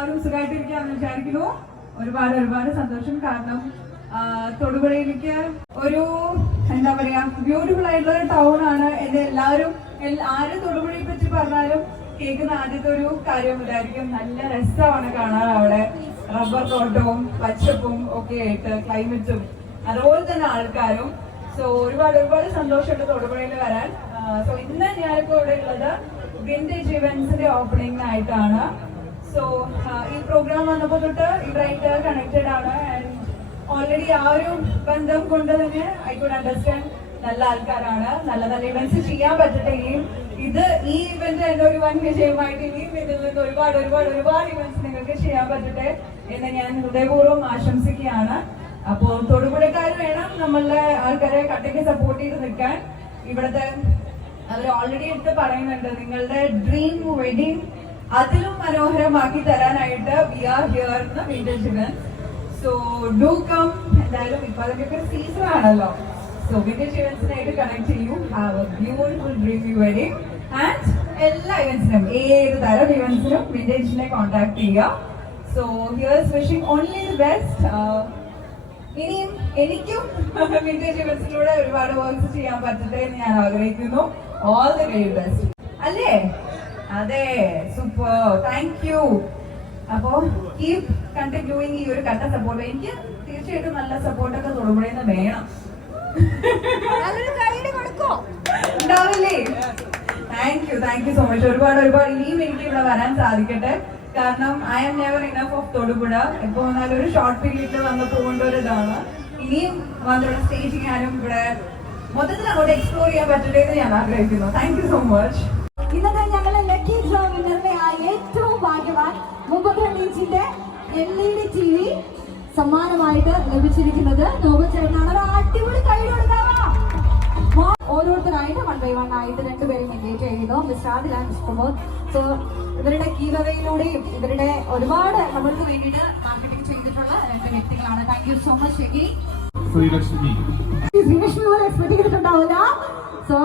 എല്ലാവരും സുഖമായിട്ടിരിക്കാന്ന് വിചാരിക്കുന്നു. ഒരുപാട് സന്തോഷം. കാരണം തൊടുപുഴയിലേക്ക് ഒരു എന്താ പറയാ ബ്യൂട്ടിഫുൾ ആയിട്ടുള്ള ഒരു ടൗൺ ആണ്. എന്റെ എല്ലാവരും ആരും തൊടുപുഴയെ പറ്റി പറഞ്ഞാലും കേൾക്കുന്ന ആദ്യത്തെ ഒരു കാര്യം ഇതായിരിക്കും. നല്ല രസമാണ് കാണാൻ അവിടെ. റബ്ബർ തോട്ടവും പച്ചപ്പും ഒക്കെ ആയിട്ട് ക്ലൈമറ്റും അതുപോലെ തന്നെ ആൾക്കാരും. സോ ഒരുപാട് സന്തോഷമുണ്ട് തൊടുപുഴയിൽ വരാൻ. സോ ഇന്ന് ഞാനിപ്പോ ഇവിടെ ഉള്ളത് വിന്റേജ് ഇവന്റ്സിന്റെ ഓപ്പണിംഗിനായിട്ടാണ്. സോ ഈ പ്രോഗ്രാം വന്നപ്പോൾ തൊട്ട് ഇവരായിട്ട് കണക്റ്റഡ് ആണ്. ആൻഡ് ഓൾറെഡി ആ ഒരു ബന്ധം കൊണ്ട് തന്നെ ഐ കുഡ് അണ്ടർസ്റ്റാൻഡ് നല്ല ആൾക്കാരാണ്. നല്ല ഇവന്റ്സ് ചെയ്യാൻ പറ്റട്ടെ. ഈ ഇവന്റ് എന്റെ ഒരു വൻ വിജയമായിട്ട് ഇനിയും ഇതിൽ നിന്ന് ഒരുപാട് ഇവന്റ്സ് നിങ്ങൾക്ക് ചെയ്യാൻ പറ്റട്ടെ എന്ന് ഞാൻ ഹൃദയപൂർവ്വം ആശംസിക്കുകയാണ്. അപ്പോ തൊടുപുഴക്കാർ വേണം നമ്മളുടെ ആൾക്കാരെ കട്ടയ്ക്ക് സപ്പോർട്ട് ചെയ്ത് നിൽക്കാൻ. ഇവിടുത്തെ അവർ ഓൾറെഡി എടുത്ത് പറയുന്നുണ്ട് നിങ്ങളുടെ ഡ്രീം വെഡിങ് അതിലും മനോഹരമാക്കി തരാനായിട്ട് we are here in Vintage Events. So do come. എന്തായാലും ഇപ്പൊ അതിന്റെ സീസൺ ആണല്ലോ. സോ വിന്റേജ് ഇവന്റ്സിനായിട്ട് കണക്ട് ചെയ്യൂ. Have a beautiful dream wedding. And എല്ലാ ഇവന്റ്സിനും ഏത് തരം ഇവന്റ്സിനും വിന്റേജിനെ കോൺടാക്ട് ചെയ്യുക. So here's wishing only the best. ഇനിയും എനിക്കും വിന്റേജ് ഇവന്റ്സിലൂടെ ഒരുപാട് വർക്ക്സ് ചെയ്യാൻ പറ്റട്ടെ എന്ന് ഞാൻ ആഗ്രഹിക്കുന്നു. All the very best. അല്ലേ? അതെ, സൂപ്പർ, താങ്ക് യു. അപ്പോ കീപ് കണ്ടിന്യൂയിങ് ഈ ഒരു കട്ട സപ്പോർട്ട്. എനിക്ക് തീർച്ചയായിട്ടും നല്ല സപ്പോർട്ടൊക്കെ തൊടുപുഴയിൽ വേണം. ഉണ്ടാവില്ലേ? Thank you so much. ഒരുപാട് ഇനിയും എനിക്ക് ഇവിടെ വരാൻ സാധിക്കട്ടെ. കാരണം I am never enough of Thodupuzha. എപ്പോ വന്നാലും ഒരു ഷോർട്ട് പീരീഡിൽ വന്ന് പോകേണ്ട ഒരു ഇതാണ്. ഇനിയും വന്നിവിടെ സ്റ്റേ ചെയ്യാനും ഇവിടെ മൊത്തത്തിൽ അങ്ങോട്ട് എക്സ്പ്ലോർ ചെയ്യാൻ പറ്റട്ടെ എന്ന് ഞാൻ ആഗ്രഹിക്കുന്നു. Thank you so much. ഇന്നത്തെ ഞങ്ങളെ ലക്കി ഡ്രോ വിന്നറിനെ ഏറ്റവും ഭാഗ്യവാൻ 32 ഇഞ്ചിന്റെ LED TV സമ്മാനമായിട്ട് ലഭിച്ചിരിക്കുന്നത് നോബൽ ചേട്ടനാണ്. ഒരു അടിപൊളി കൈ കൊടുക്കാവാ. ഓരോരുത്തരായിട്ട് 1 by 1 ആയിട്ട് രണ്ടുപേരും എൻഗേജ് ചെയ്യുന്നു. Mister Adil and mister Pramod. So ഇവരുടെ ഗീവവേയിലൂടെയും ഇവരുടെ ഒരുപാട് നമ്മൾക്ക് വേണ്ടിയിട്ട് മാർക്കറ്റിംഗ് ചെയ്തിട്ടുള്ള 2 വ്യക്തികളാണ്. Thank you so much. Sreelakshmi പോലെ എക്സ്പെക്ട് ചെയ്തിട്ടുണ്ടാവില്ല. സോ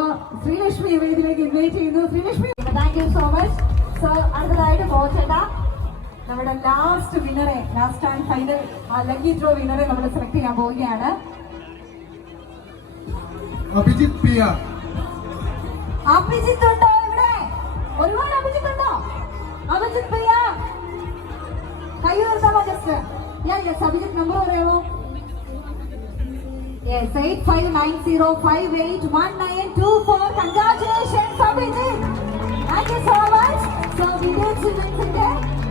ശ്രീലക്ഷ്മി വേദിയിലേക്ക് ഇൻവൈറ്റ് ചെയ്യുന്നു. Sreelakshmi, thank you so much. So അടുത്തതായിട്ട് മോചേട്ട നമ്മുടെ last and final lucky draw വിന്നറെ നമ്മൾ സെലക്ട് ചെയ്യാൻ പോവുകയാണ്. അഭിജിത്ത് പ്രിയ. അഭിജിത്ത് ഉണ്ടോ ഇവിടെ? ഒരുപാട് അഭിജിത്ത് ഉണ്ടോ? അഭിജിത്ത് പ്രിയ കൈ ഉയർത്താമോ? ജസ്റ്റ് അഭിജിത്ത് നമ്പർ പറയാമോ? Yes, 8590581924. Congratulations, Abhijit. Thank you so much. So, vintage ഇവന്റ്സിന്റെ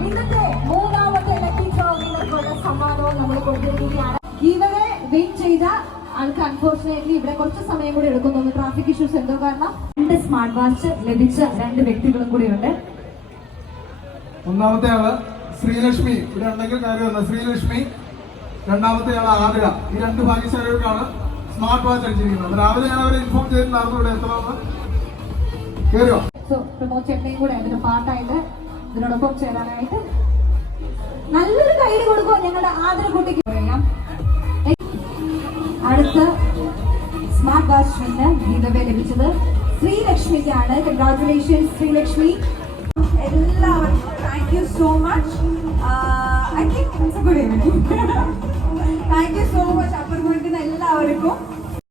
ഇന്നത്തെ 3ാമത്തെ ലക്കി ഡ്രോ വിന്നർക്കുള്ള സമ്മാനവും നമ്മൾ കൊടുത്തിരിക്കുകയാണ്. ഗീവവേ വിൻ ചെയ്ത ആൾക്ക് അൺഫോർച്ചുനേറ്റ്ലി ഇവിടെ കുറച്ച് സമയം കൂടി എടുക്കുന്നു. ട്രാഫിക് ഇഷ്യൂസ് എന്തോ കാരണം 2 സ്മാർട്ട് വാച്ച് ലഭിച്ച 2 വ്യക്തികളും കൂടിയുണ്ട്. ഒന്നാമത്തെ ആള് ശ്രീലക്ഷ്മി. ഇവിടെ ഉണ്ടെങ്കിൽ കാര്യമല്ല. ശ്രീലക്ഷ്മി. രണ്ടാമത്തെ ആള് ആതിര. ഈ 2 ഭാഗ്യശാലികൾക്കാണ് സ്മാർട്ട് വാച്ച് അടിച്ചിരിക്കുന്നത്. രാവിലെ ഞാൻ അവരെ ഇൻഫോം ചെയ്തിട്ടുണ്ടായിരുന്നു ഇവിടെ എത്തണമെന്ന്. കേറിയോ? സോ പ്രമോദ് ചേട്ടനെയും കൂടെ അതിന്റെ പാർട്ടായിട്ട് ഇതിനോടൊപ്പം ചേരാനായിട്ട് നല്ലൊരു കൈയ്യടി കൊടുക്കുമോ ഞങ്ങളുടെ ആതിര കുട്ടിക്ക്? പറയാം. അടുത്ത സ്മാർട്ട് വാച്ചിന് ഗീതവേ ലഭിച്ചത് ശ്രീലക്ഷ്മിക്കാണ്. കൺഗ്രാറ്റുലേഷൻസ് ശ്രീലക്ഷ്മി. എല്ലാവർക്കും thank you so much. I think it's A good evening. Thank you so much. അപ്പുറം കൊടുക്കുന്ന എല്ലാവർക്കും